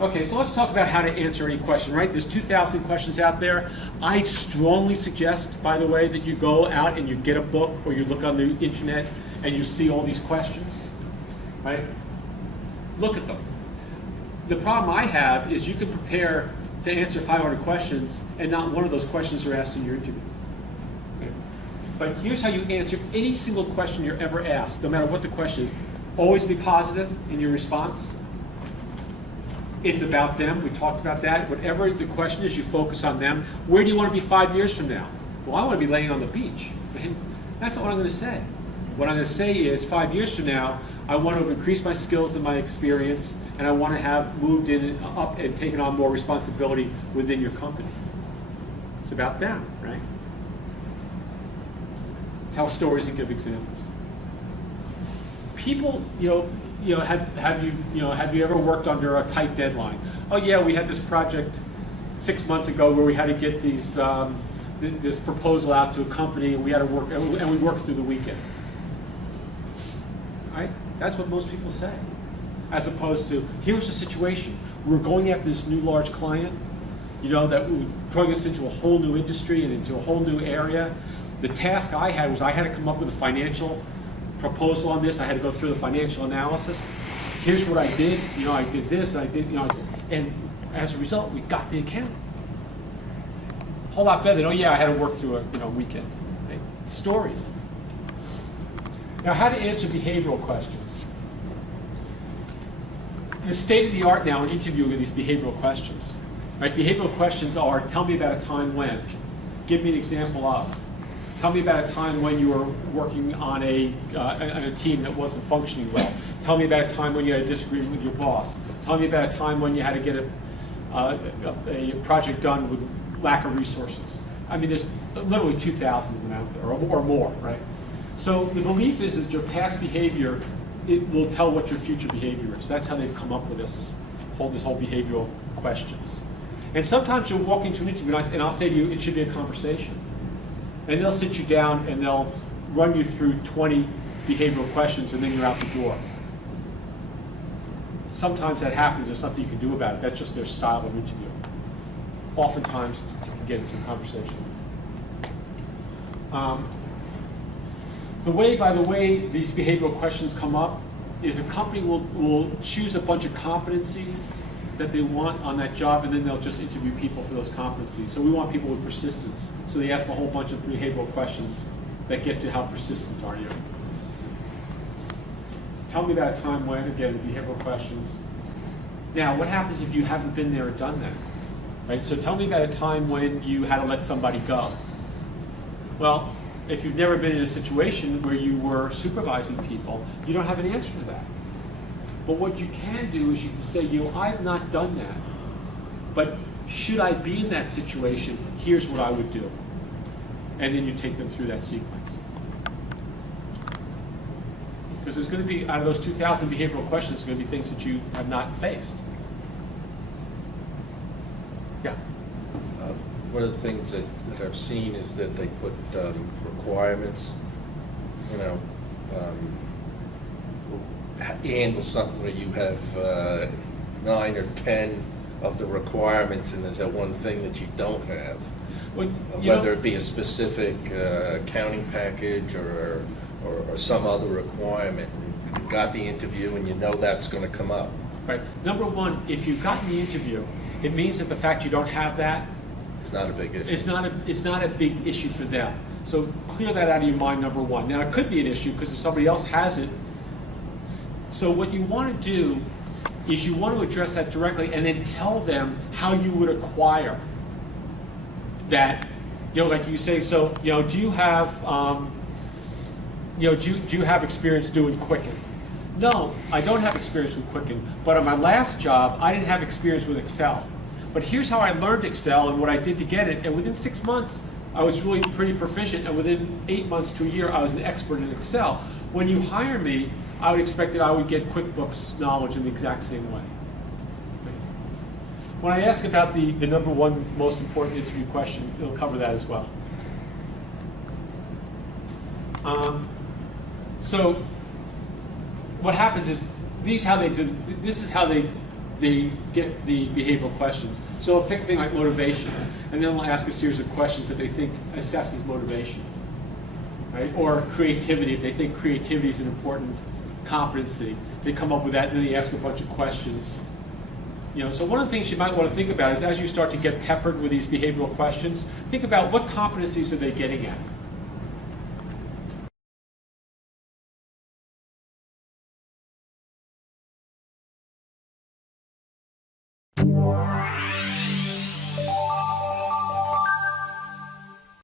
Okay, so let's talk about how to answer any question, right? There's 2,000 questions out there. I strongly suggest, by the way, that you go out and you get a book or you look on the internet and you see all these questions, right? Look at them. The problem I have is you can prepare to answer 500 questions and not one of those questions are asked in your interview. Okay? But here's how you answer any single question you're ever asked, no matter what the question is. Always be positive in your response. It's about them. We talked about that. Whatever the question is, you focus on them. Where do you want to be 5 years from now? Well, I want to be laying on the beach. That's not what I'm going to say. What I'm going to say is 5 years from now, I want to have increased my skills and my experience, and I want to have moved up and taken on more responsibility within your company. It's about them, right? Tell stories and give examples. People, have you ever worked under a tight deadline? Oh yeah, we had this project 6 months ago where we had to get this proposal out to a company, and we had to work, and we worked through the weekend. Right? That's what most people say, as opposed to here's the situation: we're going after this new large client, that would plug us into a whole new industry and into a whole new area. The task I had was I had to come up with a financial proposal on this. I had to go through the financial analysis. Here's what I did. I did this. And as a result, we got the account. A whole lot better than, oh yeah, I had to work through a weekend. Right? Stories. Now, how to answer behavioral questions. The state of the art now in interviewing these behavioral questions. Right? Behavioral questions are: tell me about a time when. Give me an example of. Tell me about a time when you were working on a team that wasn't functioning well. Tell me about a time when you had a disagreement with your boss. Tell me about a time when you had to get a project done with lack of resources. I mean, there's literally 2,000 of them out there, or more, right? So the belief is that your past behavior, it will tell what your future behavior is. That's how they've come up with this whole behavioral questions. And sometimes you'll walk into an interview and I'll say to you, it should be a conversation. And they'll sit you down and they'll run you through 20 behavioral questions and then you're out the door. Sometimes that happens, there's nothing you can do about it. That's just their style of interview. Oftentimes you can get into a conversation. By the way these behavioral questions come up is a company will choose a bunch of competencies that they want on that job, and then they'll just interview people for those competencies. So we want people with persistence. So they ask a whole bunch of behavioral questions that get to how persistent are you. Tell me about a time when, again, the behavioral questions. Now, what happens if you haven't been there or done that? Right? So tell me about a time when you had to let somebody go. Well, if you've never been in a situation where you were supervising people, you don't have an answer to that. But what you can do is you can say, I've not done that, but should I be in that situation, here's what I would do. And then you take them through that sequence. Because there's going to be, out of those 2,000 behavioral questions, there's going to be things that you have not faced. Yeah? One of the things that I've seen is that they put requirements, handle something where you have 9 or 10 of the requirements, and there's that one thing that you don't have. Well, whether it be a specific accounting package or some other requirement. You've got the interview and you know that's going to come up. Right. Number one, if you've gotten the interview, it means that the fact you don't have that, it's not a big issue. It's not a big issue for them. So clear that out of your mind, number one. Now, it could be an issue because if somebody else has it. So what you want to do is you want to address that directly and then tell them how you would acquire that. Like you say, so do you have do you have experience doing Quicken? No, I don't have experience with Quicken, but on my last job, I didn't have experience with Excel. But here's how I learned Excel and what I did to get it, and within 6 months, I was really pretty proficient, and within 8 months to a year, I was an expert in Excel. When you hire me, I would expect that I would get QuickBooks knowledge in the exact same way. When I ask about the number one most important interview question, it'll cover that as well. So what happens is this is how they get the behavioral questions. So I'll pick a thing like motivation, and then I'll ask a series of questions that they think assesses motivation, right? Or creativity, if they think creativity is an important competency, they come up with that, and then they ask a bunch of questions. So one of the things you might want to think about is as you start to get peppered with these behavioral questions, think about what competencies are they getting at.